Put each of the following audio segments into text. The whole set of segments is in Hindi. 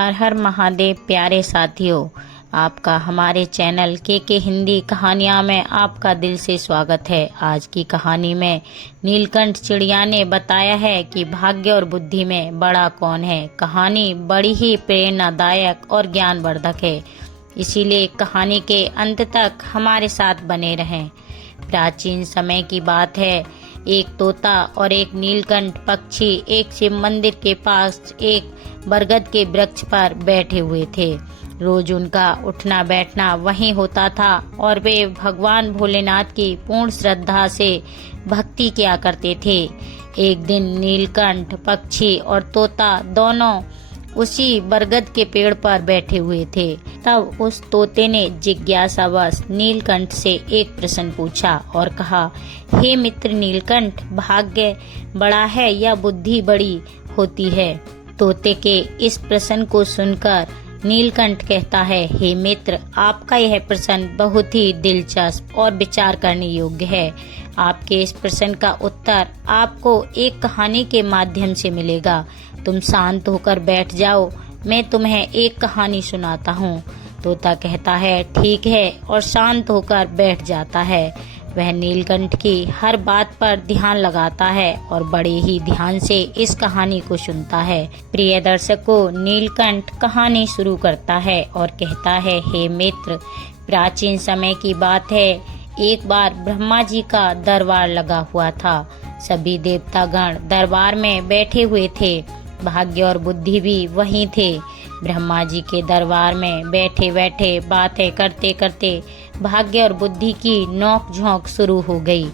हर हर महादेव प्यारे साथियों, आपका हमारे चैनल के हिंदी कहानियाँ में आपका दिल से स्वागत है। आज की कहानी में नीलकंठ चिड़िया ने बताया है कि भाग्य और बुद्धि में बड़ा कौन है। कहानी बड़ी ही प्रेरणादायक और ज्ञानवर्धक है, इसीलिए कहानी के अंत तक हमारे साथ बने रहें। प्राचीन समय की बात है, एक तोता और एक नीलकंठ पक्षी एक शिव मंदिर के पास एक बरगद के वृक्ष पर बैठे हुए थे। रोज उनका उठना बैठना वहीं होता था और वे भगवान भोलेनाथ की पूर्ण श्रद्धा से भक्ति किया करते थे। एक दिन नीलकंठ पक्षी और तोता दोनों उसी बरगद के पेड़ पर बैठे हुए थे। तब उस तोते ने जिज्ञासावश नीलकंठ से एक प्रश्न पूछा और कहा, हे मित्र नीलकंठ, भाग्य बड़ा है या बुद्धि बड़ी होती है? तोते के इस प्रश्न को सुनकर नीलकंठ कहता है, हे मित्र, आपका यह प्रश्न बहुत ही दिलचस्प और विचार करने योग्य है। आपके इस प्रश्न का उत्तर आपको एक कहानी के माध्यम से मिलेगा। तुम शांत होकर बैठ जाओ, मैं तुम्हें एक कहानी सुनाता हूँ। तोता कहता है, ठीक है, और शांत होकर बैठ जाता है। वह नीलकंठ की हर बात पर ध्यान लगाता है और बड़े ही ध्यान से इस कहानी को सुनता है। प्रिय दर्शकों, नीलकंठ कहानी शुरू करता है और कहता है, हे मित्र, प्राचीन समय की बात है। एक बार ब्रह्मा जी का दरबार लगा हुआ था। सभी देवतागण दरबार में बैठे हुए थे। भाग्य और बुद्धि भी वहीं थे। ब्रह्मा जी के दरबार में बैठे बैठे बातें करते करते भाग्य और बुद्धि की नोक झोंक शुरू हो गई।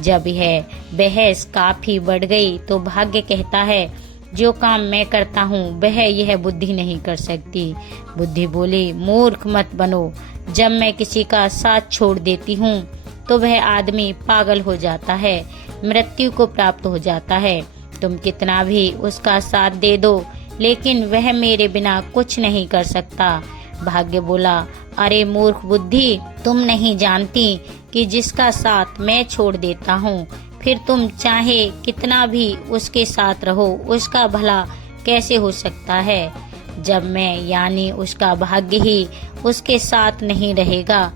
जब यह बहस काफी बढ़ गई तो भाग्य कहता है, जो काम मैं करता हूँ वह यह बुद्धि नहीं कर सकती। बुद्धि बोली, मूर्ख मत बनो। जब मैं किसी का साथ छोड़ देती हूँ तो वह आदमी पागल हो जाता है, मृत्यु को प्राप्त हो जाता है। तुम कितना भी उसका साथ दे दो, लेकिन वह मेरे बिना कुछ नहीं कर सकता। भाग्य बोला, अरे मूर्ख बुद्धि, तुम नहीं जानती कि जिसका साथ मैं छोड़ देता हूँ, फिर तुम चाहे कितना भी उसके साथ रहो, उसका भला कैसे हो सकता है? जब मैं यानी उसका भाग्य ही उसके साथ नहीं रहेगा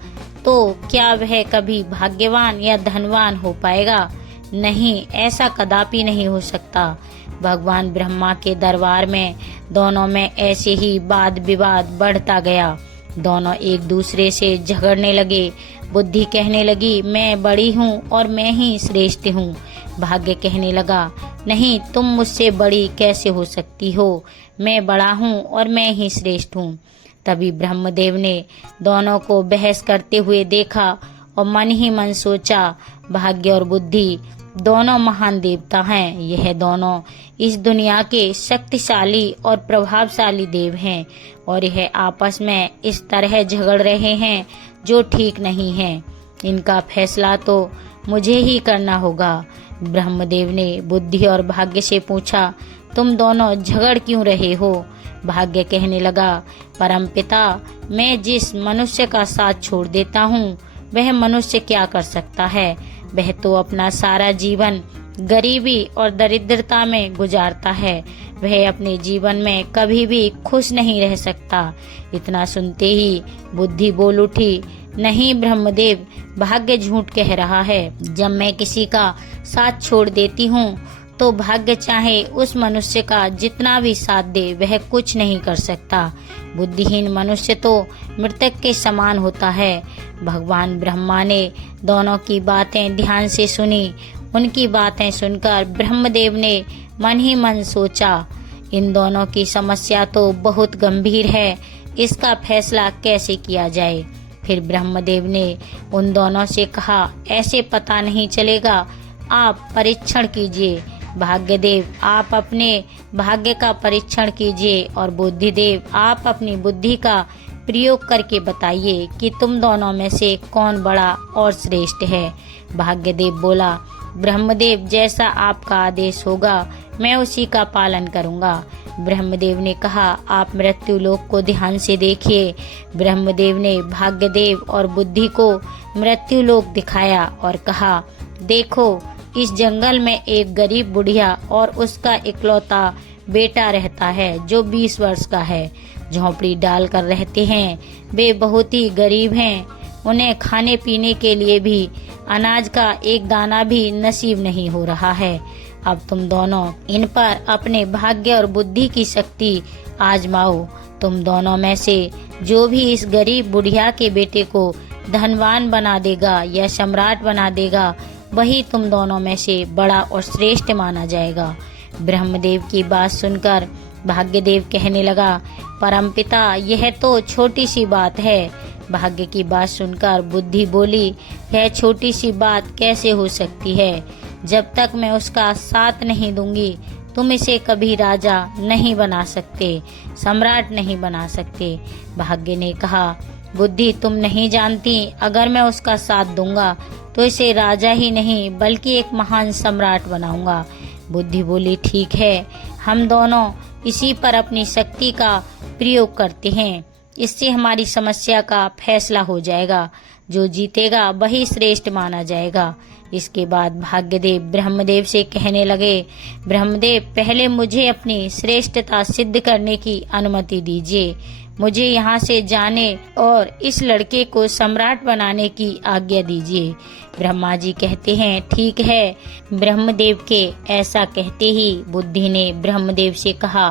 तो क्या वह कभी भाग्यवान या धनवान हो पाएगा? नहीं, ऐसा कदापि नहीं हो सकता। भगवान ब्रह्मा के दरबार में दोनों में ऐसे ही वाद विवाद बढ़ता गया। दोनों एक दूसरे से झगड़ने लगे। बुद्धि कहने लगी, मैं बड़ी हूँ और मैं ही श्रेष्ठ हूँ। भाग्य कहने लगा, नहीं, तुम मुझसे बड़ी कैसे हो सकती हो? मैं बड़ा हूँ और मैं ही श्रेष्ठ हूँ। तभी ब्रह्मदेव ने दोनों को बहस करते हुए देखा और मन ही मन सोचा, भाग्य और बुद्धि दोनों महान देवता हैं। यह दोनों इस दुनिया के शक्तिशाली और प्रभावशाली देव हैं और यह आपस में इस तरह झगड़ रहे हैं जो ठीक नहीं है। इनका फैसला तो मुझे ही करना होगा। ब्रह्मदेव ने बुद्धि और भाग्य से पूछा, तुम दोनों झगड़ क्यों रहे हो? भाग्य कहने लगा, परमपिता, मैं जिस मनुष्य का साथ छोड़ देता हूँ वह मनुष्य क्या कर सकता है? वह तो अपना सारा जीवन गरीबी और दरिद्रता में गुजारता है। वह अपने जीवन में कभी भी खुश नहीं रह सकता। इतना सुनते ही बुद्धि बोल उठी, नहीं ब्रह्मदेव, भाग्य झूठ कह रहा है। जब मैं किसी का साथ छोड़ देती हूँ तो भाग्य चाहे उस मनुष्य का जितना भी साथ दे वह कुछ नहीं कर सकता। बुद्धिहीन मनुष्य तो मृतक के समान होता है। भगवान ब्रह्मा ने दोनों की बातें ध्यान से सुनी। उनकी बातें सुनकर ब्रह्मदेव ने मन ही मन सोचा, इन दोनों की समस्या तो बहुत गंभीर है, इसका फैसला कैसे किया जाए? फिर ब्रह्मदेव ने उन दोनों से कहा, ऐसे पता नहीं चलेगा, आप परीक्षण कीजिए। भाग्यदेव, आप अपने भाग्य का परीक्षण कीजिए और बुद्धिदेव, आप अपनी बुद्धि का प्रयोग करके बताइए कि तुम दोनों में से कौन बड़ा और श्रेष्ठ है। भाग्यदेव बोला, ब्रह्मदेव, जैसा आपका आदेश होगा मैं उसी का पालन करूंगा। ब्रह्मदेव ने कहा, आप मृत्यु लोक को ध्यान से देखिए। ब्रह्मदेव ने भाग्यदेव और बुद्धि को मृत्यु लोक दिखाया और कहा, देखो, इस जंगल में एक गरीब बुढ़िया और उसका इकलौता बेटा रहता है जो 20 वर्ष का है, झोंपड़ी डालकर रहते हैं। वे बहुत ही गरीब हैं, उन्हें खाने पीने के लिए भी अनाज का एक दाना भी नसीब नहीं हो रहा है। अब तुम दोनों इन पर अपने भाग्य और बुद्धि की शक्ति आजमाओ। तुम दोनों में से जो भी इस गरीब बुढ़िया के बेटे को धनवान बना देगा या सम्राट बना देगा, वही तुम दोनों में से बड़ा और श्रेष्ठ माना जाएगा। ब्रह्मदेव की बात सुनकर भाग्यदेव कहने लगा, परमपिता यह तो छोटी सी बात है। भाग्य की बात सुनकर बुद्धि बोली, यह छोटी सी बात कैसे हो सकती है? जब तक मैं उसका साथ नहीं दूंगी तुम इसे कभी राजा नहीं बना सकते, सम्राट नहीं बना सकते। भाग्य ने कहा, बुद्धि तुम नहीं जानती, अगर मैं उसका साथ दूंगा तो इसे राजा ही नहीं बल्कि एक महान सम्राट बनाऊंगा। बुद्धि बोली, ठीक है, हम दोनों इसी पर अपनी शक्ति का प्रयोग करते हैं, इससे हमारी समस्या का फैसला हो जाएगा। जो जीतेगा वही श्रेष्ठ माना जाएगा। इसके बाद भाग्यदेव ब्रह्मदेव से कहने लगे, ब्रह्मदेव पहले मुझे अपनी श्रेष्ठता सिद्ध करने की अनुमति दीजिए। मुझे यहाँ से जाने और इस लड़के को सम्राट बनाने की आज्ञा दीजिए। ब्रह्मा जी कहते हैं, ठीक है। ब्रह्मदेव के ऐसा कहते ही बुद्धि ने ब्रह्मदेव से कहा,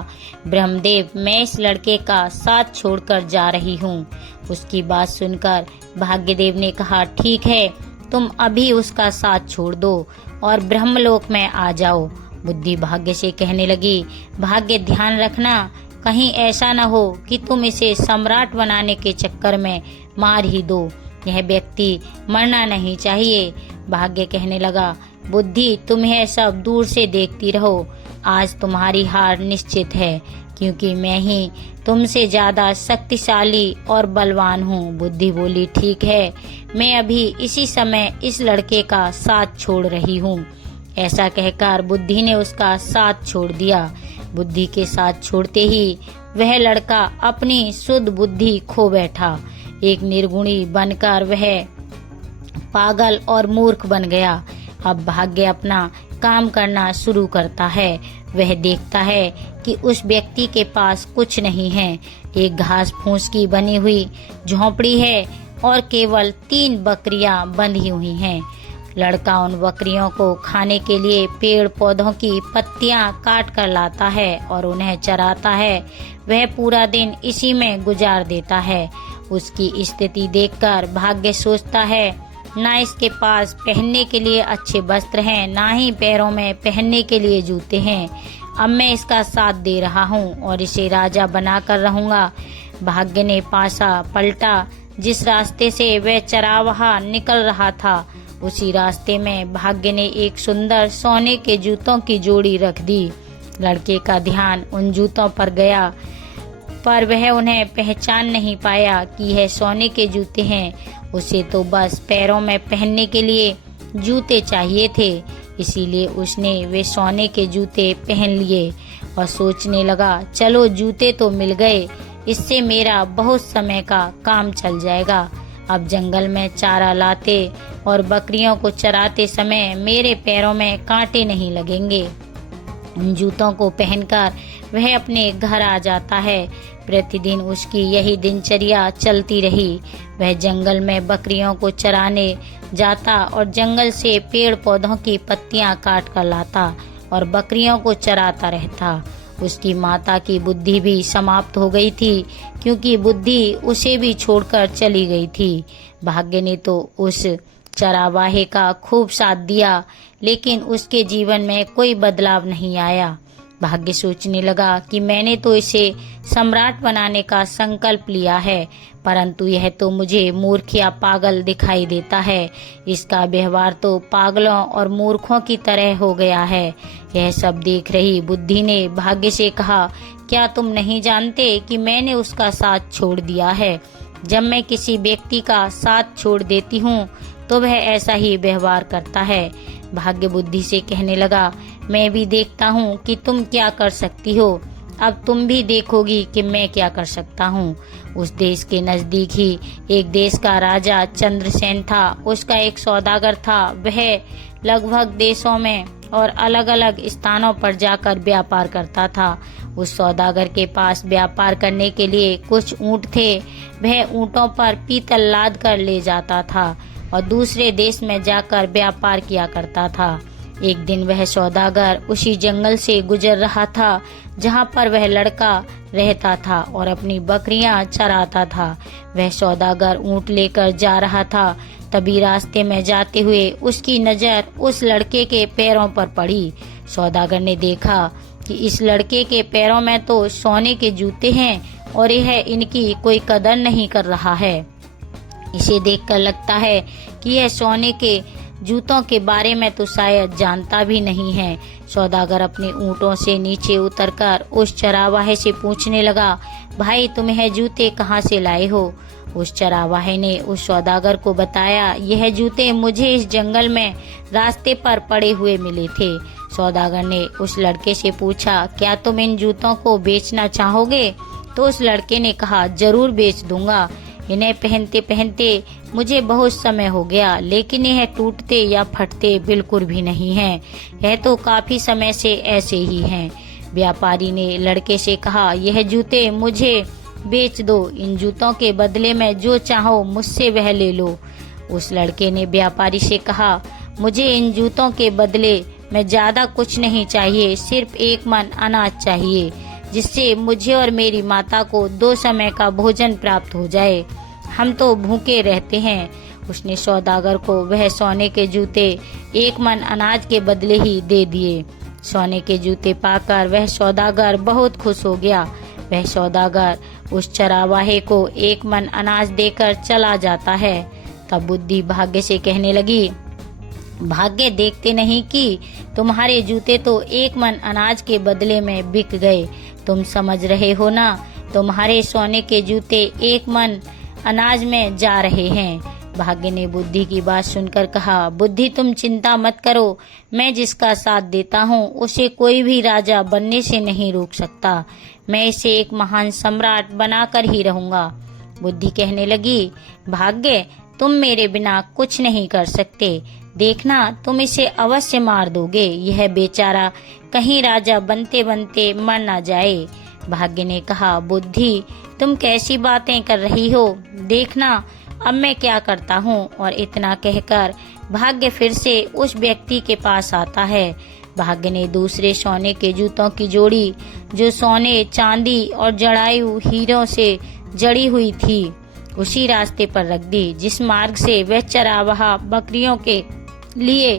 ब्रह्मदेव मैं इस लड़के का साथ छोड़कर जा रही हूँ। उसकी बात सुनकर भाग्यदेव ने कहा, ठीक है, तुम अभी उसका साथ छोड़ दो और ब्रह्मलोक में आ जाओ। बुद्धि भाग्य से कहने लगी, भाग्य ध्यान रखना, कहीं ऐसा न हो कि तुम इसे सम्राट बनाने के चक्कर में मार ही दो। यह व्यक्ति मरना नहीं चाहिए। भाग्य कहने लगा, बुद्धि तुम यह सब दूर से देखती रहो, आज तुम्हारी हार निश्चित है, क्योंकि मैं ही तुमसे ज्यादा शक्तिशाली और बलवान हूँ। बुद्धि बोली, ठीक है, मैं अभी इसी समय इस लड़के का साथ छोड़ रही हूँ। ऐसा कहकर बुद्धि ने उसका साथ छोड़ दिया। बुद्धि के साथ छोड़ते ही वह लड़का अपनी शुद्ध बुद्धि खो बैठा। एक निर्गुणी बनकर वह पागल और मूर्ख बन गया। अब भाग्य अपना काम करना शुरू करता है। वह देखता है कि उस व्यक्ति के पास कुछ नहीं है। एक घास फूस की बनी हुई झोंपड़ी है और केवल 3 बकरियां बंधी हुई हैं। लड़का उन बकरियों को खाने के लिए पेड़ पौधों की पत्तियां काट कर लाता है और उन्हें चराता है। वह पूरा दिन इसी में गुजार देता है। उसकी स्थिति देखकर भाग्य सोचता है, ना इसके पास पहनने के लिए अच्छे वस्त्र हैं, ना ही पैरों में पहनने के लिए जूते हैं। अब मैं इसका साथ दे रहा हूँ और इसे राजा बनाकर रहूंगा। भाग्य ने पासा पलटा। जिस रास्ते से वह चरावाहा निकल रहा था, उसी रास्ते में भाग्य ने एक सुंदर सोने के जूतों की जोड़ी रख दी। लड़के का ध्यान उन जूतों पर गया, पर वह उन्हें पहचान नहीं पाया कि यह सोने के जूते हैं। उसे तो बस पैरों में पहनने के लिए जूते चाहिए थे, इसीलिए उसने वे सोने के जूते पहन लिए और सोचने लगा, चलो जूते तो मिल गए, इससे मेरा बहुत समय का काम चल जाएगा। अब जंगल में चारा लाते और बकरियों को चराते समय मेरे पैरों में कांटे नहीं लगेंगे। उन जूतों को पहनकर वह अपने घर आ जाता है। प्रतिदिन उसकी यही दिनचर्या चलती रही। वह जंगल में बकरियों को चराने जाता और जंगल से पेड़ पौधों की पत्तियां काट कर लाता और बकरियों को चराता रहता। उसकी माता की बुद्धि भी समाप्त हो गई थी, क्योंकि बुद्धि उसे भी छोड़कर चली गई थी। भाग्य ने तो उस चरावाहे का खूब साथ दिया, लेकिन उसके जीवन में कोई बदलाव नहीं आया। भाग्य सोचने लगा कि मैंने तो इसे सम्राट बनाने का संकल्प लिया है, परंतु यह तो मुझे मूर्ख या पागल दिखाई देता है। इसका व्यवहार तो पागलों और मूर्खों की तरह हो गया है। यह सब देख रही बुद्धि ने भाग्य से कहा, क्या तुम नहीं जानते कि मैंने उसका साथ छोड़ दिया है? जब मैं किसी व्यक्ति का साथ छोड़ देती हूँ तो वह ऐसा ही व्यवहार करता है। भाग्य बुद्धि से कहने लगा, मैं भी देखता हूँ कि तुम क्या कर सकती हो, अब तुम भी देखोगी कि मैं क्या कर सकता हूँ। उस देश के नजदीक ही एक देश का राजा चंद्रसेन था। उसका एक सौदागर था। वह लगभग देशों में और अलग अलग स्थानों पर जाकर व्यापार करता था। उस सौदागर के पास व्यापार करने के लिए कुछ ऊंट थे। वह ऊंटों पर पीतल लाद कर ले जाता था और दूसरे देश में जाकर व्यापार किया करता था। एक दिन वह सौदागर उसी जंगल से गुजर रहा था जहां पर वह लड़का रहता था और अपनी बकरियां चराता था। वह सौदागर ऊंट लेकर जा रहा था। तभी रास्ते में जाते हुए उसकी नजर उस लड़के के पैरों पर पड़ी। सौदागर ने देखा कि इस लड़के के पैरों में तो सोने के जूते हैं और यह इनकी कोई कदर नहीं कर रहा है। इसे देखकर लगता है कि यह सोने के जूतों के बारे में तो शायद जानता भी नहीं है। सौदागर अपने ऊँटों से नीचे उतरकर उस चरावाहे से पूछने लगा, भाई तुम यह जूते कहाँ से लाए हो? उस चरावाहे ने उस सौदागर को बताया, यह जूते मुझे इस जंगल में रास्ते पर पड़े हुए मिले थे। सौदागर ने उस लड़के से पूछा, क्या तुम इन जूतों को बेचना चाहोगे? तो उस लड़के ने कहा, जरूर बेच दूंगा। इन्हें पहनते पहनते मुझे बहुत समय हो गया, लेकिन यह टूटते या फटते बिल्कुल भी नहीं हैं। यह तो काफी समय से ऐसे ही हैं। व्यापारी ने लड़के से कहा, यह जूते मुझे बेच दो। इन जूतों के बदले में जो चाहो मुझसे वह ले लो। उस लड़के ने व्यापारी से कहा, मुझे इन जूतों के बदले में ज्यादा कुछ नहीं चाहिए, सिर्फ 1 मन अनाज चाहिए, जिससे मुझे और मेरी माता को 2 समय का भोजन प्राप्त हो जाए। हम तो भूखे रहते हैं। उसने सौदागर को वह सोने के जूते 1 मन अनाज के बदले ही दे दिए। सोने के जूते पाकर वह सौदागर बहुत खुश हो गया। वह सौदागर उस चरावाहे को 1 मन अनाज देकर चला जाता है। तब बुद्धि भाग्य से कहने लगी, भाग्य देखते नहीं कि तुम्हारे जूते तो 1 मन अनाज के बदले में बिक गए। तुम समझ रहे हो ना, तुम्हारे सोने के जूते 1 मन अनाज में जा रहे हैं। भाग्य ने बुद्धि की बात सुनकर कहा, बुद्धि तुम चिंता मत करो, मैं जिसका साथ देता हूँ उसे कोई भी राजा बनने से नहीं रोक सकता। मैं इसे एक महान सम्राट बनाकर ही रहूंगा। बुद्धि कहने लगी, भाग्य तुम मेरे बिना कुछ नहीं कर सकते। देखना तुम इसे अवश्य मार दोगे। यह बेचारा कहीं राजा बनते बनते मर ना जाए। भाग्य ने कहा, बुद्धि तुम कैसी बातें कर रही हो, देखना अब मैं क्या करता हूँ। और इतना कहकर भाग्य फिर से उस व्यक्ति के पास आता है। भाग्य ने दूसरे सोने के जूतों की जोड़ी, जो सोने चांदी और जड़ायु हीरों से जड़ी हुई थी, उसी रास्ते पर रख दी जिस मार्ग से वह चरावाहा बकरियों के लिए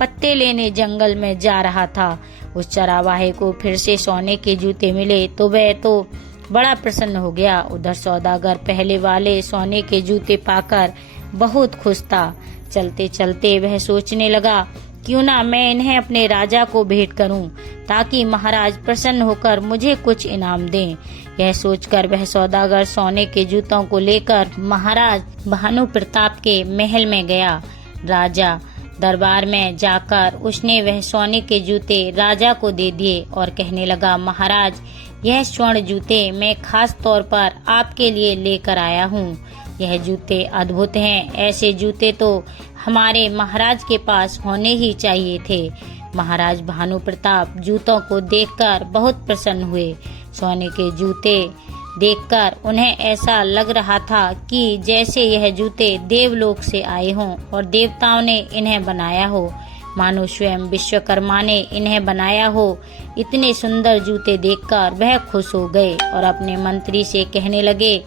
पत्ते लेने जंगल में जा रहा था। उस चरावाहे को फिर से सोने के जूते मिले तो वह तो बड़ा प्रसन्न हो गया। उधर सौदागर पहले वाले सोने के जूते पाकर बहुत खुश था। चलते चलते वह सोचने लगा, क्यों ना मैं इन्हें अपने राजा को भेंट करूं, ताकि महाराज प्रसन्न होकर मुझे कुछ इनाम दें। यह सोचकर वह सौदागर सोने के जूतों को लेकर महाराज भानु प्रताप के महल में गया। राजा दरबार में जाकर उसने वह सोने के जूते राजा को दे दिए और कहने लगा, महाराज यह स्वर्ण जूते मैं खास तौर पर आपके लिए लेकर आया हूँ। यह जूते अद्भुत हैं। ऐसे जूते तो हमारे महाराज के पास होने ही चाहिए थे। महाराज भानु प्रताप जूतों को देखकर बहुत प्रसन्न हुए। सोने के जूते देखकर उन्हें ऐसा लग रहा था कि जैसे यह जूते देवलोक से आए हों और देवताओं ने इन्हें बनाया हो, मानो स्वयं विश्वकर्मा ने इन्हें बनाया हो। इतने सुंदर जूते देखकर वह खुश हो गए और अपने मंत्री से कहने लगे,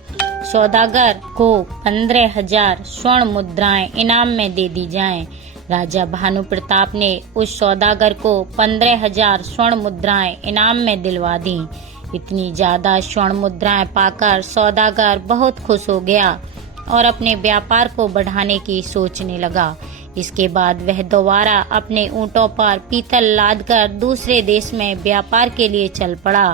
सौदागर को 15,000 स्वर्ण मुद्राएं इनाम में दे दी जाएं। राजा भानु प्रताप ने उस सौदागर को 15,000 स्वर्ण मुद्राएं इनाम में दिलवा दी। इतनी ज्यादा स्वर्ण मुद्राएं पाकर सौदागर बहुत खुश हो गया और अपने व्यापार को बढ़ाने की सोचने लगा। इसके बाद वह दोबारा अपने ऊँटों पर पीतल लादकर दूसरे देश में व्यापार के लिए चल पड़ा।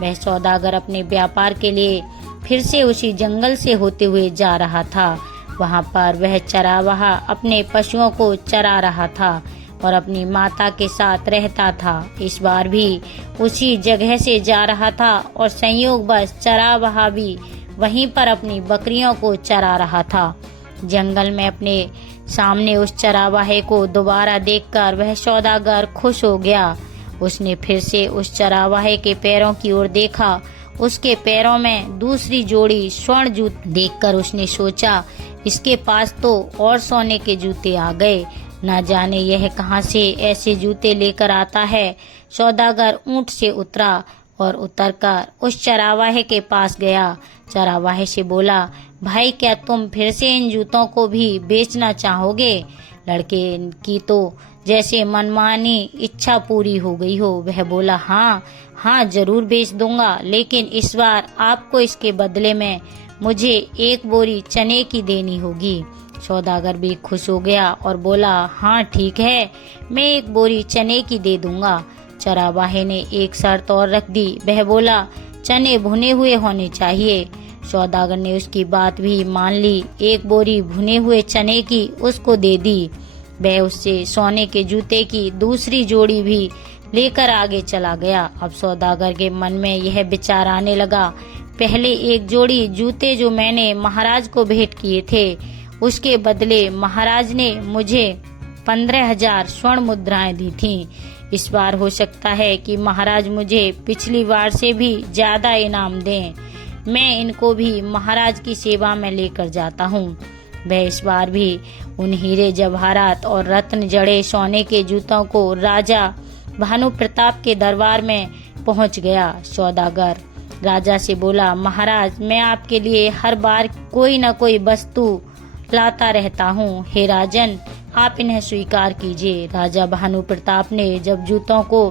वह सौदागर अपने व्यापार के लिए फिर से उसी जंगल से होते हुए जा रहा था। वहाँ पर वह चरावाहा अपने पशुओं को चरा रहा था और अपनी माता के साथ रहता था। इस बार भी उसी जगह से जा रहा था और संयोगवश चरावाहा भी वहीं पर अपनी बकरियों को चरा रहा था। जंगल में अपने सामने उस चरावाहे को दोबारा देखकर वह सौदागर खुश हो गया। उसने फिर से उस चरावाहे के पैरों की ओर देखा। उसके पैरों में दूसरी जोड़ी स्वर्ण जूते देखकर उसने सोचा, इसके पास तो और सोने के जूते आ गए। न जाने यह कहां से ऐसे जूते लेकर आता है। सौदागर ऊंट से उतरा और उतरकर उस चरावाहे के पास गया। चरावाहे से बोला, भाई क्या तुम फिर से इन जूतों को भी बेचना चाहोगे? लड़के की तो जैसे मनमानी इच्छा पूरी हो गई हो। वह बोला, हाँ जरूर बेच दूंगा, लेकिन इस बार आपको इसके बदले में मुझे 1 बोरी चने की देनी होगी। सौदागर भी खुश हो गया और बोला, हाँ ठीक है, मैं 1 बोरी चने की दे दूंगा। चरावाहे ने एक शर्त और रख दी। वह बोला, चने भुने हुए होने चाहिए। सौदागर ने उसकी बात भी मान ली। 1 बोरी भुने हुए चने की उसको दे दी। वह उससे सोने के जूते की दूसरी जोड़ी भी लेकर आगे चला गया। अब सौदागर के मन में यह विचार आने लगा, पहले 1 जोड़ी जूते जो मैंने महाराज को भेंट किए थे, उसके बदले महाराज ने मुझे 15,000 स्वर्ण मुद्राएं दी थीं। इस बार हो सकता है कि महाराज मुझे पिछली बार से भी ज्यादा इनाम दें। मैं इनको भी महाराज की सेवा में लेकर जाता हूँ। वह इस बार भी उन हीरे जवाहरात और रत्न जड़े सोने के जूतों को राजा भानु प्रताप के दरबार में पहुंच गया। सौदागर राजा से बोला, महाराज मैं आपके लिए हर बार कोई न कोई वस्तु लाता रहता हूँ। हे राजन, आप इन्हें स्वीकार कीजिए। राजा भानु प्रताप ने जब जूतों को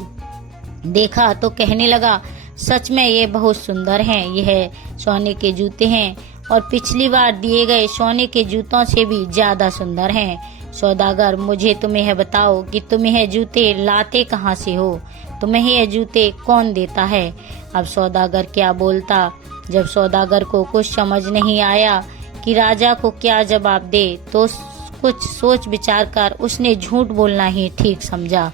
देखा तो कहने लगा, सच में ये बहुत सुंदर हैं। यह सोने के जूते हैं और पिछली बार दिए गए सोने के जूतों से भी ज्यादा सुंदर हैं। सौदागर, मुझे तुम यह बताओ कि तुम यह जूते लाते कहाँ से हो? तुम्हें यह जूते कौन देता है? अब सौदागर क्या बोलता। जब सौदागर को कुछ समझ नहीं आया कि राजा को क्या जवाब दे, तो कुछ सोच विचार कर उसने झूठ बोलना ही ठीक समझा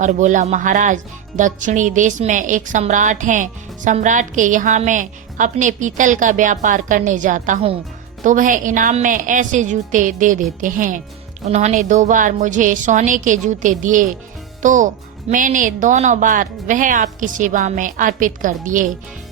और बोला, महाराज दक्षिणी देश में एक सम्राट हैं। सम्राट के यहाँ मैं अपने पीतल का व्यापार करने जाता हूँ तो वह इनाम में ऐसे जूते दे देते हैं। उन्होंने 2 बार मुझे सोने के जूते दिए तो मैंने दोनों बार वह आपकी सेवा में अर्पित कर दिए।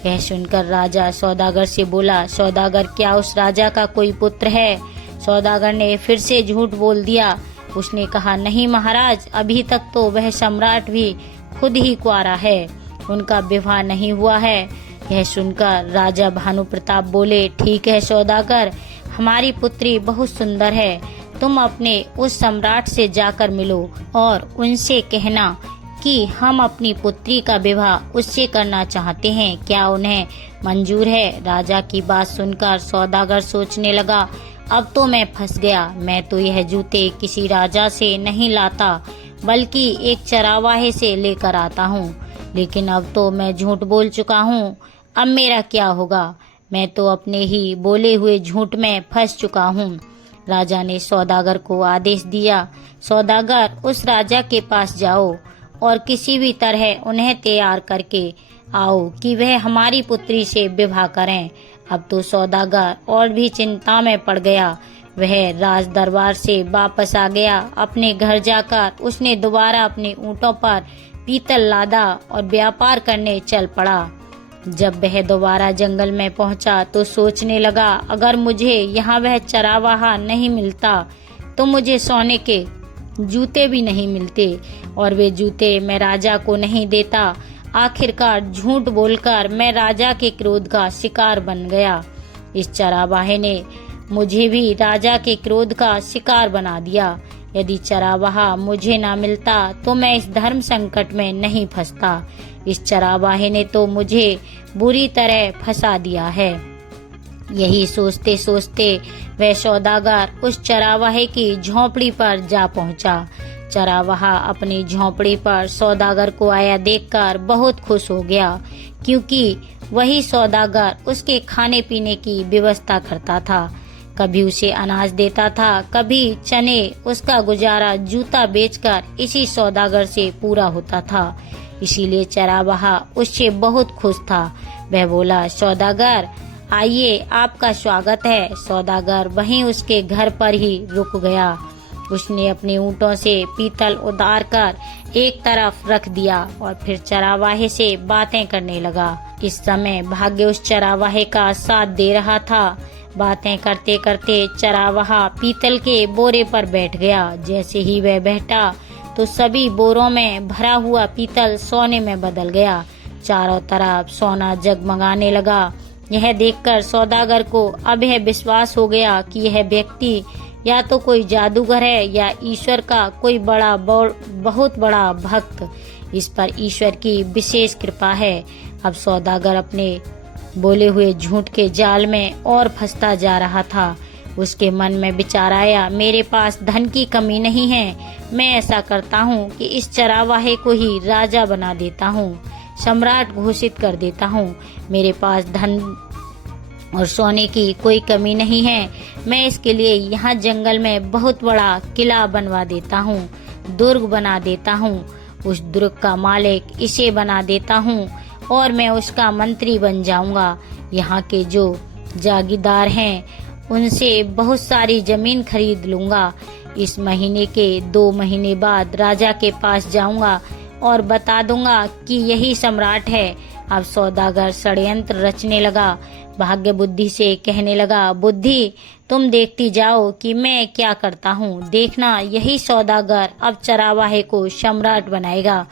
यह सुनकर राजा सौदागर से बोला, सौदागर क्या उस राजा का कोई पुत्र है? सौदागर ने फिर से झूठ बोल दिया। उसने कहा, नहीं महाराज, अभी तक तो वह सम्राट भी खुद ही कुंवारा है, उनका विवाह नहीं हुआ है। यह सुनकर राजा भानु प्रताप बोले, ठीक है सौदागर, हमारी पुत्री बहुत सुंदर है, तुम अपने उस सम्राट से जाकर मिलो और उनसे कहना कि हम अपनी पुत्री का विवाह उससे करना चाहते हैं, क्या उन्हें मंजूर है? राजा की बात सुनकर सौदागर सोचने लगा, अब तो मैं फंस गया। मैं तो यह जूते किसी राजा से नहीं लाता बल्कि एक चरावाहे से लेकर आता हूँ, लेकिन अब तो मैं झूठ बोल चुका हूँ। अब मेरा क्या होगा? मैं तो अपने ही बोले हुए झूठ में फंस चुका हूँ। राजा ने सौदागर को आदेश दिया, सौदागर उस राजा के पास जाओ और किसी भी तरह उन्हें तैयार करके आओ कि वह हमारी पुत्री से विवाह करें। अब तो सौदागर और भी चिंता में पड़ गया। वह राज दरबार से वापस आ गया। अपने घर जाकर उसने दोबारा अपने ऊँटों पर पीतल लादा और व्यापार करने चल पड़ा। जब वह दोबारा जंगल में पहुंचा तो सोचने लगा, अगर मुझे यहाँ वह चरावाहा नहीं मिलता तो मुझे सोने के जूते भी नहीं मिलते और वे जूते मैं राजा को नहीं देता। आखिरकार झूठ बोलकर मैं राजा के क्रोध का शिकार बन गया। इस चरावाहे ने मुझे भी राजा के क्रोध का शिकार बना दिया। यदि चरावाहा मुझे ना मिलता तो मैं इस धर्म संकट में नहीं फंसता। इस चरावाहे ने तो मुझे बुरी तरह फंसा दिया है। यही सोचते सोचते वह सौदागर उस चरावाहे की झोंपड़ी पर जा पहुंचा। चरावाहा अपनी झोंपड़ी पर सौदागर को आया देखकर बहुत खुश हो गया, क्योंकि वही सौदागर उसके खाने पीने की व्यवस्था करता था। कभी उसे अनाज देता था, कभी चने। उसका गुजारा जूता बेचकर इसी सौदागर से पूरा होता था। इसीलिए चरावाहा उससे बहुत खुश था। वह बोला, सौदागर आइए, आपका स्वागत है। सौदागर वहीं उसके घर पर ही रुक गया। उसने अपने ऊँटों से पीतल उतार कर एक तरफ रख दिया और फिर चरावाहे से बातें करने लगा। इस समय भाग्य उस चरावाहे का साथ दे रहा था। बातें करते करते चरावाहा पीतल के बोरे पर बैठ गया। जैसे ही वह बैठा तो सभी बोरों में भरा हुआ पीतल सोने में बदल गया। चारों तरफ सोना जगमगाने लगा। यह देखकर सौदागर को अब यह विश्वास हो गया कि यह व्यक्ति या तो कोई जादूगर है या ईश्वर का कोई बहुत बड़ा भक्त। इस पर ईश्वर की विशेष कृपा है। अब सौदागर अपने बोले हुए झूठ के जाल में और फंसता जा रहा था। उसके मन में विचार आया, मेरे पास धन की कमी नहीं है। मैं ऐसा करता हूँ कि इस चरावाहे को ही राजा बना देता हूँ, सम्राट घोषित कर देता हूँ। मेरे पास धन और सोने की कोई कमी नहीं है। मैं इसके लिए यहाँ जंगल में बहुत बड़ा किला बनवा देता हूँ, दुर्ग बना देता हूँ। उस दुर्ग का मालिक इसे बना देता हूँ और मैं उसका मंत्री बन जाऊंगा। यहाँ के जो जागीरदार हैं उनसे बहुत सारी जमीन खरीद लूंगा। इस महीने के 2 महीने बाद राजा के पास जाऊंगा और बता दूंगा कि यही सम्राट है। अब सौदागर षड्यंत्र रचने लगा। भाग्य बुद्धि से कहने लगा, बुद्धि तुम देखती जाओ कि मैं क्या करता हूँ। देखना यही सौदागर अब चरावाहे को सम्राट बनाएगा।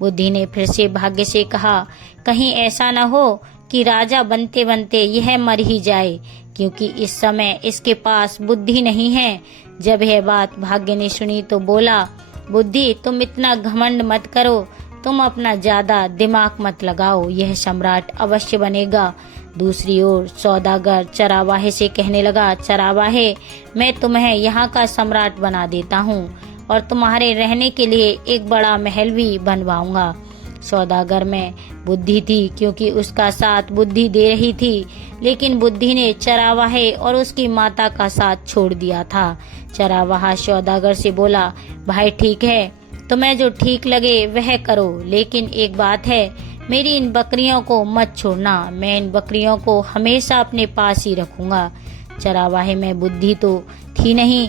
बुद्धि ने फिर से भाग्य से कहा, कहीं ऐसा न हो कि राजा बनते बनते यह मर ही जाए, क्योंकि इस समय इसके पास बुद्धि नहीं है। जब यह बात भाग्य ने सुनी तो बोला, बुद्धि तुम इतना घमंड मत करो, तुम अपना ज्यादा दिमाग मत लगाओ, यह सम्राट अवश्य बनेगा। दूसरी ओर सौदागर चरावाहे से कहने लगा, चरावाहे मैं तुम्हें यहाँ का सम्राट बना देता हूँ और तुम्हारे रहने के लिए एक बड़ा महल भी बनवाऊंगा। सौदागर में बुद्धि थी क्योंकि उसका साथ बुद्धि दे रही थी, लेकिन बुद्धि ने चरावाहे और उसकी माता का साथ छोड़ दिया था। चरावाहा सौदागर से बोला, भाई ठीक है, तुम्हें जो ठीक लगे वह करो, लेकिन एक बात है, मेरी इन बकरियों को मत छोड़ना। मैं इन बकरियों को हमेशा अपने पास ही रखूंगा। चरावाहे में बुद्धि तो थी नहीं।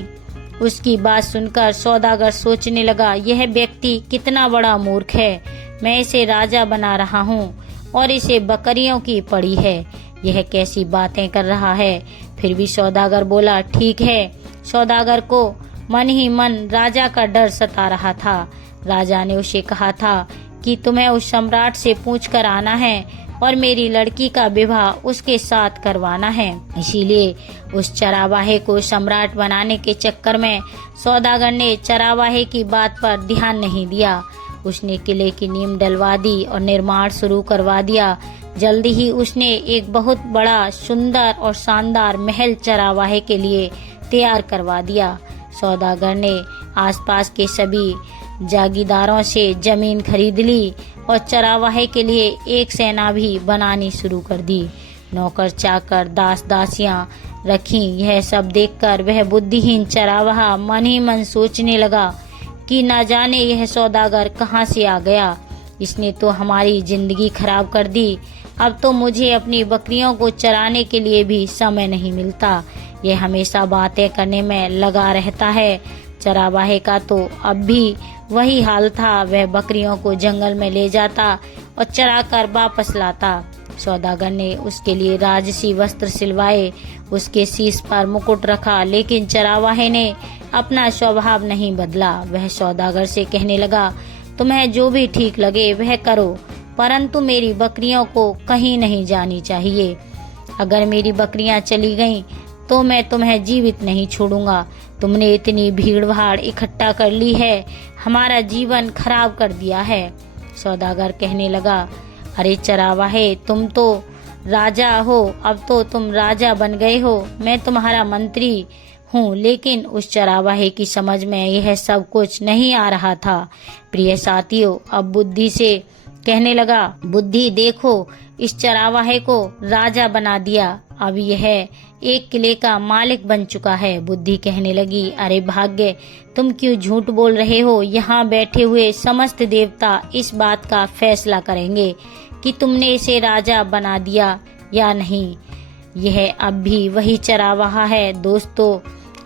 उसकी बात सुनकर सौदागर सोचने लगा, यह व्यक्ति कितना बड़ा मूर्ख है। मैं इसे राजा बना रहा हूँ और इसे बकरियों की पड़ी है। यह कैसी बातें कर रहा है। फिर भी सौदागर बोला, ठीक है। सौदागर को मन ही मन राजा का डर सता रहा था। राजा ने उसे कहा था कि तुम्हें उस सम्राट से पूछ कर आना है और मेरी लड़की का विवाह उसके साथ करवाना है। इसीलिए उस चरावाहे को सम्राट बनाने के चक्कर में सौदागर ने चरावाहे की बात पर ध्यान नहीं दिया। उसने किले की नींव डलवा दी और निर्माण शुरू करवा दिया। जल्दी ही उसने एक बहुत बड़ा, सुंदर और शानदार महल चरावाहे के लिए तैयार करवा दिया। सौदागर ने आसपास के सभी जागीरदारों से जमीन खरीद ली और चरावाहे के लिए एक सेना भी बनानी शुरू कर दी। नौकर चाकर, दास दासियां रखी। यह सब देखकर वह बुद्धिहीन चरावाहा मन ही मन सोचने लगा कि न जाने यह सौदागर कहाँ से आ गया। इसने तो हमारी जिंदगी खराब कर दी। अब तो मुझे अपनी बकरियों को चराने के लिए भी समय नहीं मिलता। यह हमेशा बातें करने में लगा रहता है। चरावाहे का तो अब भी वही हाल था। वह बकरियों को जंगल में ले जाता और चराकर वापस लाता। सौदागर ने उसके लिए राजसी वस्त्र सिलवाए, उसके शीश पर मुकुट रखा, लेकिन चरावाहे ने अपना स्वभाव नहीं बदला। वह सौदागर से कहने लगा, तुम्हें जो भी ठीक लगे वह करो, परंतु मेरी बकरियों को कहीं नहीं जानी चाहिए। अगर मेरी बकरियां चली गईं तो मैं तुम्हें जीवित नहीं छोड़ूंगा। तुमने इतनी भीड़ भाड़ इकट्ठा कर ली है, हमारा जीवन खराब कर दिया है। सौदागर कहने लगा, अरे चरावाहे, तुम तो राजा हो, अब तो तुम राजा बन गए हो, मैं तुम्हारा मंत्री हूँ। लेकिन उस चरावाहे की समझ में यह सब कुछ नहीं आ रहा था। प्रिय साथियों, अब बुद्धि से कहने लगा, बुद्धि देखो, इस चरावाहे को राजा बना दिया, अब यह एक किले का मालिक बन चुका है। बुद्धि कहने लगी, अरे भाग्य, तुम क्यों झूठ बोल रहे हो। यहाँ बैठे हुए समस्त देवता इस बात का फैसला करेंगे कि तुमने इसे राजा बना दिया या नहीं। यह अब भी वही चरावाहा है। दोस्तों,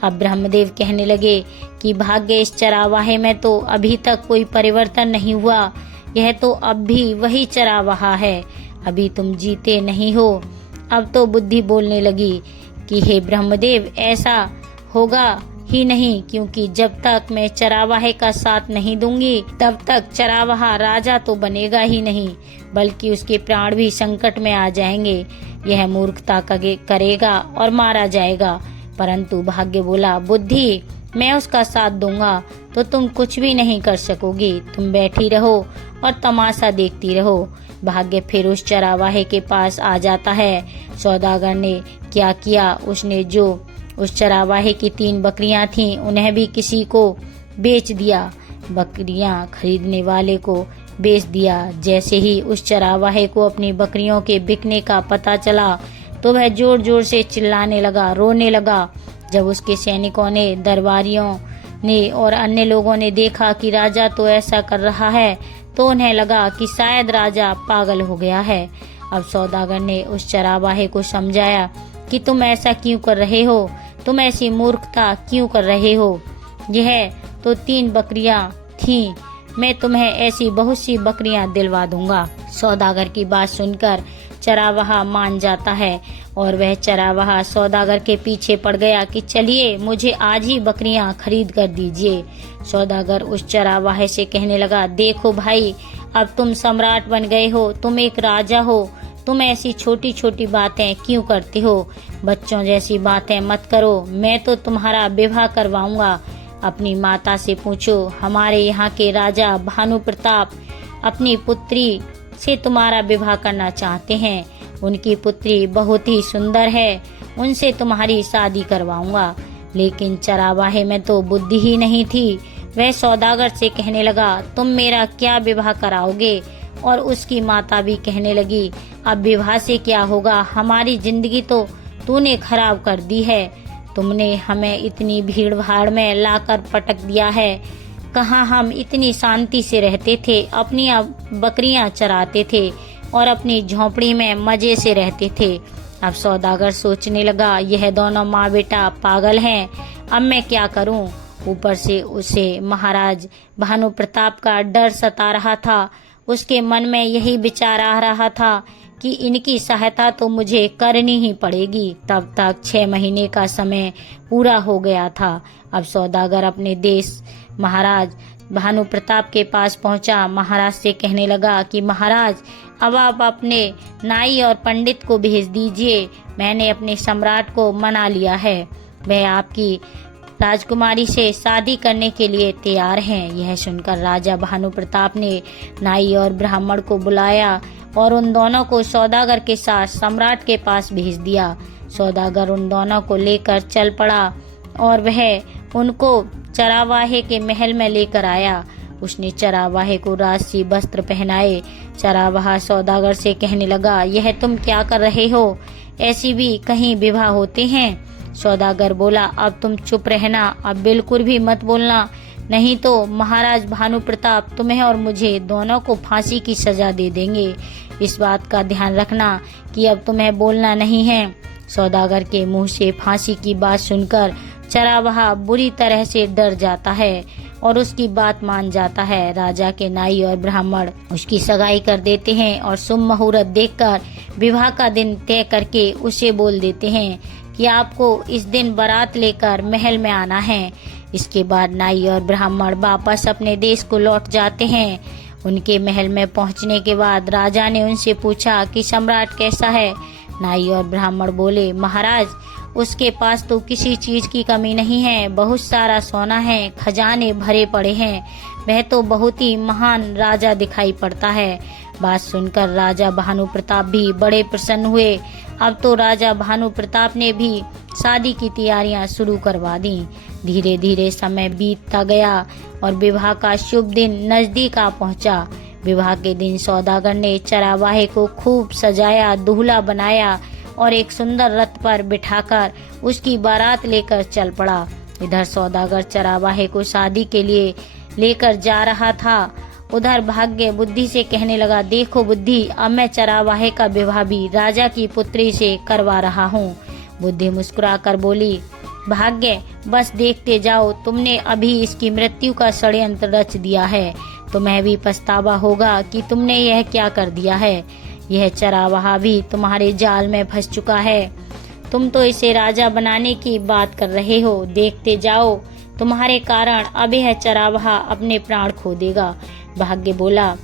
अब ब्रह्मदेव कहने लगे कि भाग्य, इस चरावाहे में तो अभी तक कोई परिवर्तन नहीं हुआ। यह तो अब भी वही चरावाहा है। अभी तुम जीते नहीं हो। अब तो बुद्धि बोलने लगी कि हे ब्रह्मदेव, ऐसा होगा ही नहीं, क्योंकि जब तक मैं चरावाहे का साथ नहीं दूंगी तब तक चरावाहा राजा तो बनेगा ही नहीं, बल्कि उसके प्राण भी संकट में आ जाएंगे। यह मूर्खता करेगा और मारा जाएगा। परंतु भाग्य बोला, बुद्धि, मैं उसका साथ दूंगा तो तुम कुछ भी नहीं कर सकोगी। तुम बैठी रहो और तमाशा देखती रहो। भाग्य फिर उस चरावाहे के पास आ जाता है। सौदागर ने क्या किया, उसने जो उस चरावाहे की 3 बकरियां थीं उन्हें भी किसी को बेच दिया। बकरियां खरीदने वाले को बेच दिया। जैसे ही उस चरावाहे को अपनी बकरियों के बिकने का पता चला तो वह जोर जोर से चिल्लाने लगा, रोने लगा। जब उसके सैनिकों ने, दरबारियों ने और अन्य लोगों ने देखा कि राजा तो ऐसा कर रहा है तो उन्हें लगा कि शायद राजा पागल हो गया है। अब सौदागर ने उस चरावाहे को समझाया कि तुम ऐसा क्यों कर रहे हो, तुम ऐसी मूर्खता क्यों कर रहे हो। यह तो 3 बकरियां थीं, मैं तुम्हें ऐसी बहुत सी बकरियां दिलवा दूंगा। सौदागर की बात सुनकर चरावाहा मान जाता है और वह चरावाहा सौदागर के पीछे पड़ गया कि चलिए, मुझे आज ही बकरियां खरीद कर दीजिए। सौदागर उस चरावाहे से कहने लगा, देखो भाई, अब तुम सम्राट बन गए हो, तुम एक राजा हो, तुम ऐसी छोटी छोटी बातें क्यों करते हो। बच्चों जैसी बातें मत करो। मैं तो तुम्हारा विवाह करवाऊंगा। अपनी माता से पूछो, हमारे यहाँ के राजा भानु प्रताप अपनी पुत्री से तुम्हारा विवाह करना चाहते हैं। उनकी पुत्री बहुत ही सुंदर है, उनसे तुम्हारी शादी करवाऊंगा। लेकिन चरावाहे में तो बुद्धि ही नहीं थी। वह सौदागर से कहने लगा, तुम मेरा क्या विवाह कराओगे। और उसकी माता भी कहने लगी, अब विवाह से क्या होगा, हमारी जिंदगी तो तूने खराब कर दी है। तुमने हमें इतनी भीड़ भाड़ में लाकर पटक दिया है। कहाँ हम इतनी शांति से रहते थे, अपनी बकरियां चराते थे और अपनी झोंपड़ी में मजे से रहते थे। अब सौदागर सोचने लगा, यह दोनों माँ बेटा पागल हैं, अब मैं क्या करूं। ऊपर से उसे महाराज भानु प्रताप का डर सता रहा था। उसके मन में यही विचार आ रहा था कि इनकी सहायता तो मुझे करनी ही पड़ेगी। तब तक 6 महीने का समय पूरा हो गया था। अब सौदागर अपने देश महाराज भानु प्रताप के पास पहुंचा। महाराज से कहने लगा कि महाराज, अब आप अपने नाई और पंडित को भेज दीजिए। मैंने अपने सम्राट को मना लिया है, वह आपकी राजकुमारी से शादी करने के लिए तैयार हैं। यह सुनकर राजा भानु प्रताप ने नाई और ब्राह्मण को बुलाया और उन दोनों को सौदागर के साथ सम्राट के पास भेज दिया। सौदागर उन दोनों को लेकर चल पड़ा और वह उनको चरावाहे के महल में लेकर आया। उसने चरावाहे को राजसी वस्त्र पहनाए। चरावाहा सौदागर से कहने लगा, यह तुम क्या कर रहे हो, ऐसी भी कहीं विवाह होते हैं। सौदागर बोला, अब तुम चुप रहना, अब बिल्कुल भी मत बोलना, नहीं तो महाराज भानु प्रताप तुम्हें और मुझे दोनों को फांसी की सजा दे देंगे। इस बात का ध्यान रखना कि अब तुम्हें बोलना नहीं है। सौदागर के मुंह से फांसी की बात सुनकर चरावाहा बुरी तरह से डर जाता है और उसकी बात मान जाता है। राजा के नाई और ब्राह्मण उसकी सगाई कर देते हैं और शुभ मुहूर्त देखकर विवाह का दिन तय करके उसे बोल देते हैं कि आपको इस दिन बारात लेकर महल में आना है। इसके बाद नाई और ब्राह्मण वापस अपने देश को लौट जाते हैं। उनके महल में पहुंचने के बाद राजा ने उनसे पूछा कि सम्राट कैसा है। नाई और ब्राह्मण बोले, महाराज, उसके पास तो किसी चीज की कमी नहीं है, बहुत सारा सोना है, खजाने भरे पड़े हैं, वह तो बहुत ही महान राजा दिखाई पड़ता है। बात सुनकर राजा भानु प्रताप भी बड़े प्रसन्न हुए। अब तो राजा भानु प्रताप ने भी शादी की तैयारियां शुरू करवा दी। धीरे धीरे समय बीतता गया और विवाह का शुभ दिन नजदीक आ पहुंचा। विवाह के दिन सौदागर ने चरावाहे को खूब सजाया, दूल्हा बनाया और एक सुंदर रथ पर बिठाकर उसकी बारात लेकर चल पड़ा। इधर सौदागर चरावाहे को शादी के लिए लेकर जा रहा था, उधर भाग्य बुद्धि से कहने लगा, देखो बुद्धि, अब मैं चरावाहे का विवाह भी राजा की पुत्री से करवा रहा हूँ। बुद्धि मुस्कुरा कर बोली, भाग्य, बस देखते जाओ, तुमने अभी इसकी मृत्यु का षड्यंत्र रच दिया है। तुम्हें भी पछतावा होगा कि तुमने यह क्या कर दिया है। यह चरावाहा भी तुम्हारे जाल में फंस चुका है। तुम तो इसे राजा बनाने की बात कर रहे हो। देखते जाओ, तुम्हारे कारण अब यह चरावाहा अपने प्राण खो देगा। भाग्य बोला,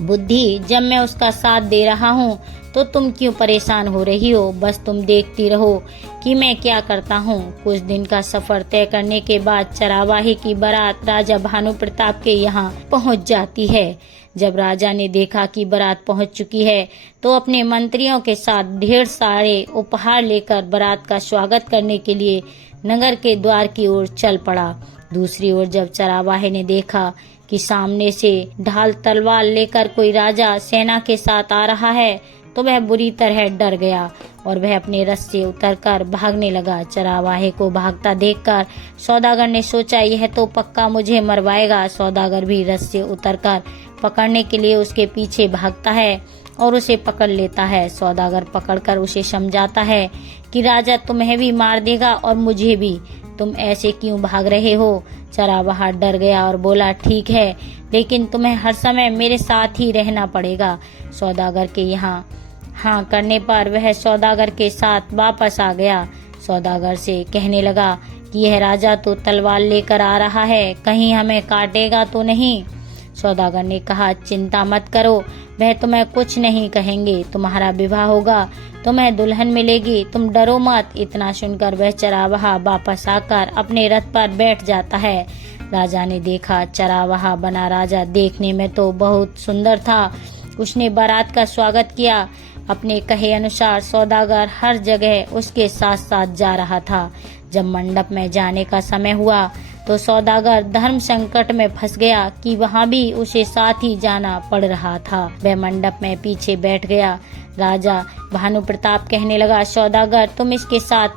बुद्धि, जब मैं उसका साथ दे रहा हूँ तो तुम क्यों परेशान हो रही हो? बस तुम देखती रहो कि मैं क्या करता हूँ। कुछ दिन का सफर तय करने के बाद चरावाहे की बारात राजा भानु प्रताप के यहाँ पहुँच जाती है। जब राजा ने देखा कि बारात पहुँच चुकी है तो अपने मंत्रियों के साथ ढेर सारे उपहार लेकर बारात का स्वागत करने के लिए नगर के द्वार की ओर चल पड़ा। दूसरी ओर जब चरावाहे ने देखा कि सामने से ढाल तलवार लेकर कोई राजा सेना के साथ आ रहा है तो वह बुरी तरह डर गया और वह अपने रथ से उतरकर भागने लगा। चरावाहे को भागता देखकर सौदागर ने सोचा, यह तो पक्का मुझे मरवाएगा। सौदागर भी रथ से उतरकर पकड़ने के लिए उसके पीछे भागता है और उसे पकड़ लेता है। सौदागर पकड़कर उसे समझाता है कि राजा तुम्हें भी मार देगा और मुझे भी, तुम ऐसे क्यों भाग रहे हो? चरावाहा डर गया और बोला, ठीक है, लेकिन तुम्हें हर समय मेरे साथ ही रहना पड़ेगा। सौदागर के यहाँ हाँ करने पर वह सौदागर के साथ वापस आ गया। सौदागर से कहने लगा कि यह राजा तो तलवार लेकर आ रहा है, कहीं हमें काटेगा तो नहीं? सौदागर ने कहा, चिंता मत करो, वह तुम्हें कुछ नहीं कहेंगे। तुम्हारा विवाह होगा, तुम्हें दुल्हन मिलेगी, तुम डरो मत। इतना सुनकर वह चरावाहा वापस आकर अपने रथ पर बैठ जाता है। राजा ने देखा चरावाहा बना राजा देखने में तो बहुत सुंदर था। उसने बारात का स्वागत किया। अपने कहे अनुसार सौदागर हर जगह उसके साथ साथ जा रहा था। जब मंडप में जाने का समय हुआ तो सौदागर धर्म संकट में फंस गया कि वहाँ भी उसे साथ ही जाना पड़ रहा था। वह मंडप में पीछे बैठ गया। राजा भानु प्रताप कहने लगा, सौदागर, तुम इसके साथ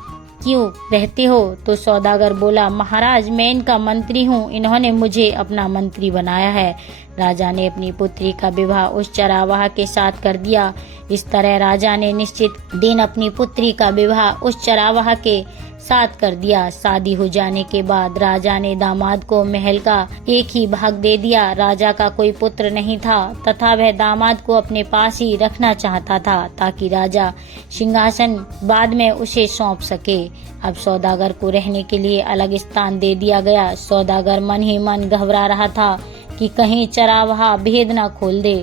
क्यों रहते हो? तो सौदागर बोला, महाराज, मैं इनका मंत्री हूँ, इन्होंने मुझे अपना मंत्री बनाया है। राजा ने अपनी पुत्री का विवाह उस चरावाहा के साथ कर दिया। इस तरह राजा ने निश्चित दिन अपनी पुत्री का विवाह उस चरावाहा के साथ कर दिया। शादी हो जाने के बाद राजा ने दामाद को महल का एक ही भाग दे दिया। राजा का कोई पुत्र नहीं था तथा वह दामाद को अपने पास ही रखना चाहता था ताकि राजा सिंहासन बाद में उसे सौंप सके। अब सौदागर को रहने के लिए अलग स्थान दे दिया गया। सौदागर मन ही मन घबरा रहा था कि कहीं चरावाहा भेद न खोल दे।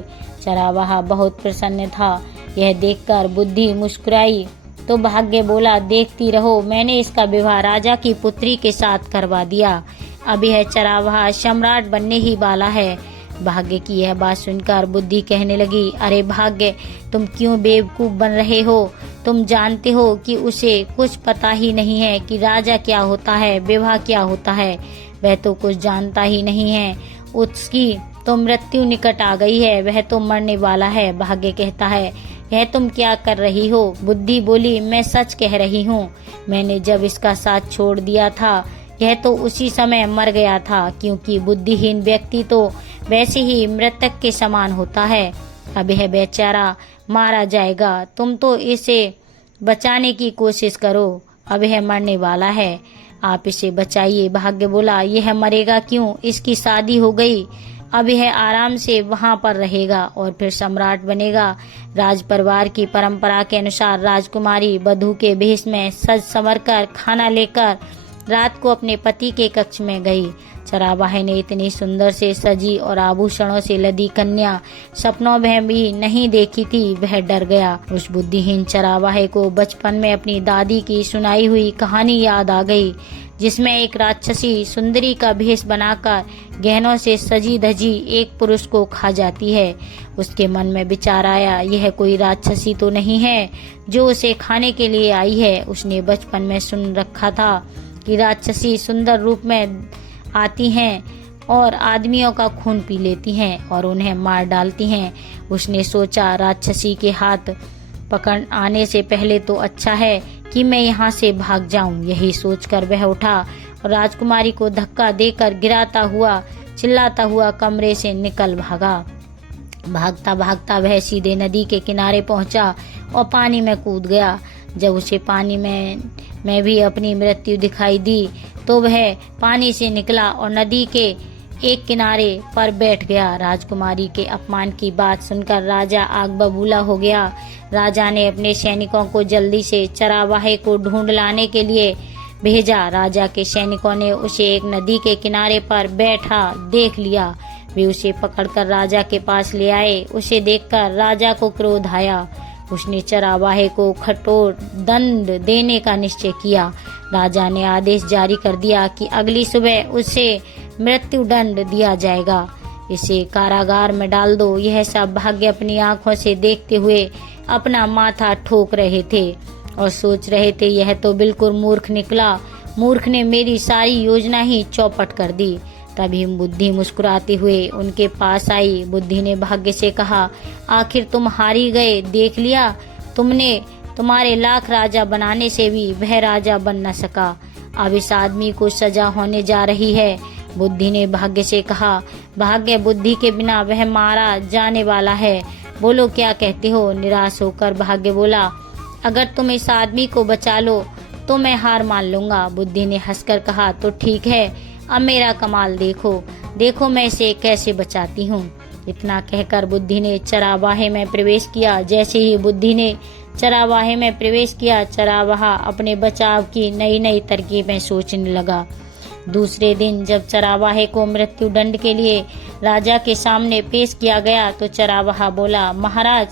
चरावाहा बहुत प्रसन्न था। यह देखकर बुद्धि मुस्कुराई तो भाग्य बोला, देखती रहो, मैंने इसका विवाह राजा की पुत्री के साथ करवा दिया। अब यह चरावाहा सम्राट बनने ही वाला है। भाग्य की यह बात सुनकर बुद्धि कहने लगी, अरे भाग्य, तुम क्यों बेवकूफ बन रहे हो? तुम जानते हो कि उसे कुछ पता ही नहीं है कि राजा क्या होता है, विवाह क्या होता है। वह तो कुछ जानता ही नहीं है। उसकी तो मृत्यु निकट आ गई है, वह तो मरने वाला है। भाग्य कहता है, यह तुम क्या कर रही हो? बुद्धि बोली, मैं सच कह रही हूँ। मैंने जब इसका साथ छोड़ दिया था यह तो उसी समय मर गया था, क्योंकि बुद्धिहीन व्यक्ति तो वैसे ही मृतक के समान होता है। अब यह बेचारा मारा जाएगा, तुम तो इसे बचाने की कोशिश करो। अब यह मरने वाला है, आप इसे बचाइए। भाग्य बोला, यह मरेगा क्यों? इसकी शादी हो गई, अब यह आराम से वहाँ पर रहेगा और फिर सम्राट बनेगा। राज परिवार की परंपरा के अनुसार राजकुमारी वधू के भेष में सज संवर कर खाना लेकर रात को अपने पति के कक्ष में गई। चरावाहे ने इतनी सुंदर से सजी और आभूषणों से लदी कन्या सपनों में भी नहीं देखी थी। वह डर गया। उस बुद्धिहीन चरावाहे को बचपन में अपनी दादी की सुनाई हुई कहानी याद आ गई, जिसमें एक राक्षसी सुंदरी का भेष बनाकर गहनों से सजी धजी एक पुरुष को खा जाती है। उसके मन में विचार आया, यह कोई राक्षसी तो नहीं है जो उसे खाने के लिए आई है। उसने बचपन में सुन रखा था कि राक्षसी सुंदर रूप में आती हैं और आदमियों का खून पी लेती हैं और उन्हें मार डालती हैं। उसने सोचा, राक्षसी के हाथ पकड़ आने से पहले तो अच्छा है कि मैं यहाँ से भाग जाऊं। यही सोचकर वह उठा और राजकुमारी को धक्का देकर गिराता हुआ चिल्लाता हुआ कमरे से निकल भागा। भागता भागता वह सीधे नदी के किनारे पहुंचा और पानी में कूद गया। जब उसे पानी में भी अपनी मृत्यु दिखाई दी तो वह पानी से निकला और नदी के एक किनारे पर बैठ गया। राजकुमारी के अपमान की बात सुनकर राजा आग बबूला हो गया। राजा ने अपने सैनिकों को जल्दी से चरावाहे को ढूंढ लाने के लिए भेजा। राजा के सैनिकों ने उसे एक नदी के किनारे पर बैठा देख लिया। वे उसे पकड़कर राजा के पास ले आए। उसे देखकर राजा को क्रोध आया। उसने चरावाहे को कठोर दंड देने का निश्चय किया। राजा ने आदेश जारी कर दिया कि अगली सुबह उसे मृत्यु दंड दिया जाएगा। इसे कारागार में डाल दो। यह सब भाग्य अपनी आंखों से देखते हुए अपना माथा ठोक रहे थे और सोच रहे थे, यह तो बिल्कुल मूर्ख निकला। मूर्ख ने मेरी सारी योजना ही चौपट कर दी। तभी बुद्धि मुस्कुराते हुए उनके पास आई। बुद्धि ने भाग्य से कहा, आखिर तुम हारी गए। देख लिया, तुमने तुम्हारे लाख राजा बनाने से भी वह राजा बन न सका। अब इस आदमी को सजा होने जा रही है। बुद्धि ने भाग्य से कहा, भाग्य, बुद्धि के बिना वह मारा जाने वाला है। बोलो क्या कहते हो। निराश होकर भाग्य बोला, अगर तुम इस आदमी को बचा लो तो मैं हार मान लूंगा। बुद्धि ने हंसकर कहा, तो ठीक है, अब मेरा कमाल देखो मैं इसे कैसे बचाती हूँ। इतना कहकर बुद्धि ने चरावाहे में प्रवेश किया। जैसे ही बुद्धि ने चरावाहे में प्रवेश किया, चरावाहा अपने बचाव की नई नई तरकीबें सोचने लगा। दूसरे दिन जब चरावाहे को मृत्यु दंड के लिए राजा के सामने पेश किया गया तो चरावाहा बोला, महाराज,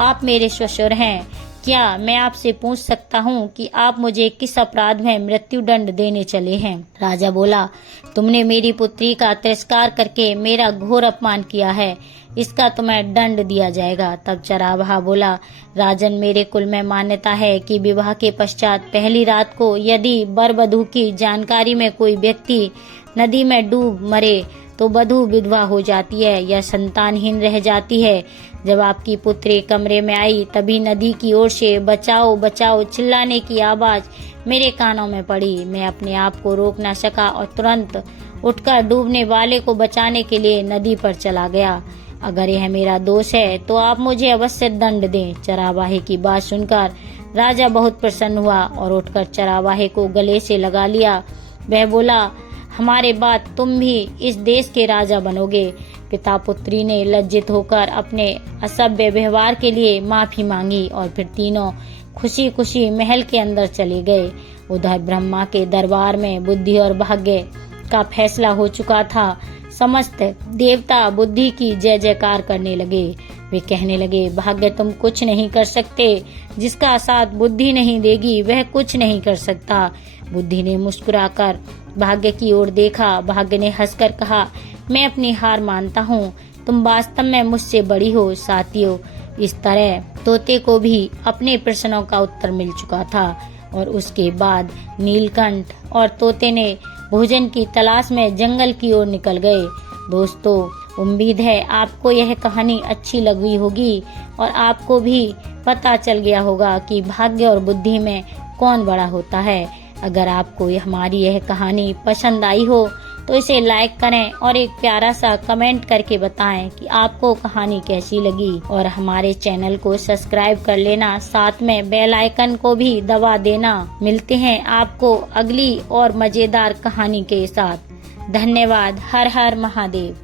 आप मेरे ससुर हैं। क्या मैं आपसे पूछ सकता हूँ कि आप मुझे किस अपराध में मृत्यु दंड देने चले हैं। राजा बोला, तुमने मेरी पुत्री का तिरस्कार करके मेरा घोर अपमान किया है, इसका तुम्हें दंड दिया जाएगा। तब चरावाहा बोला, राजन, मेरे कुल में मान्यता है कि विवाह के पश्चात पहली रात को यदि वर वधू की जानकारी में कोई व्यक्ति नदी में डूब मरे तो वधू विधवा हो जाती है या संतानहीन रह जाती है। जब आपकी पुत्री कमरे में आई तभी नदी की ओर से बचाओ बचाओ चिल्लाने की आवाज मेरे कानों में पड़ी। मैं अपने आप को रोक न सका और तुरंत उठकर डूबने वाले को बचाने के लिए नदी पर चला गया। अगर यह मेरा दोष है तो आप मुझे अवश्य दंड दें। चरावाहे की बात सुनकर राजा बहुत प्रसन्न हुआ और उठकर चरावाहे को गले से लगा लिया। वह बोला, हमारे बाद तुम भी इस देश के राजा बनोगे। पिता पुत्री ने लज्जित होकर अपने असभ्य व्यवहार के लिए माफी मांगी और फिर तीनों खुशी खुशी महल के अंदर चले गए। उधर ब्रह्मा के दरबार में बुद्धि और भाग्य का फैसला हो चुका था। समस्त देवता बुद्धि की जय जयकार करने लगे। वे कहने लगे, भाग्य, तुम कुछ नहीं कर सकते। जिसका साथ बुद्धि नहीं देगी वह कुछ नहीं कर सकता। बुद्धि ने मुस्कुराकर भाग्य की ओर देखा। भाग्य ने हंसकर कहा, मैं अपनी हार मानता हूँ, तुम वास्तव में मुझसे बड़ी हो। साथियों, इस तरह तोते को भी अपने प्रश्नों का उत्तर मिल चुका था और उसके बाद नीलकंठ और तोते ने भोजन की तलाश में जंगल की ओर निकल गए। दोस्तों, उम्मीद है आपको यह कहानी अच्छी लगी होगी और आपको भी पता चल गया होगा कि भाग्य और बुद्धि में कौन बड़ा होता है। अगर आपको हमारी यह कहानी पसंद आई हो तो इसे लाइक करें और एक प्यारा सा कमेंट करके बताएं कि आपको कहानी कैसी लगी और हमारे चैनल को सब्सक्राइब कर लेना, साथ में बेल आइकन को भी दबा देना। मिलते हैं आपको अगली और मजेदार कहानी के साथ। धन्यवाद। हर हर महादेव।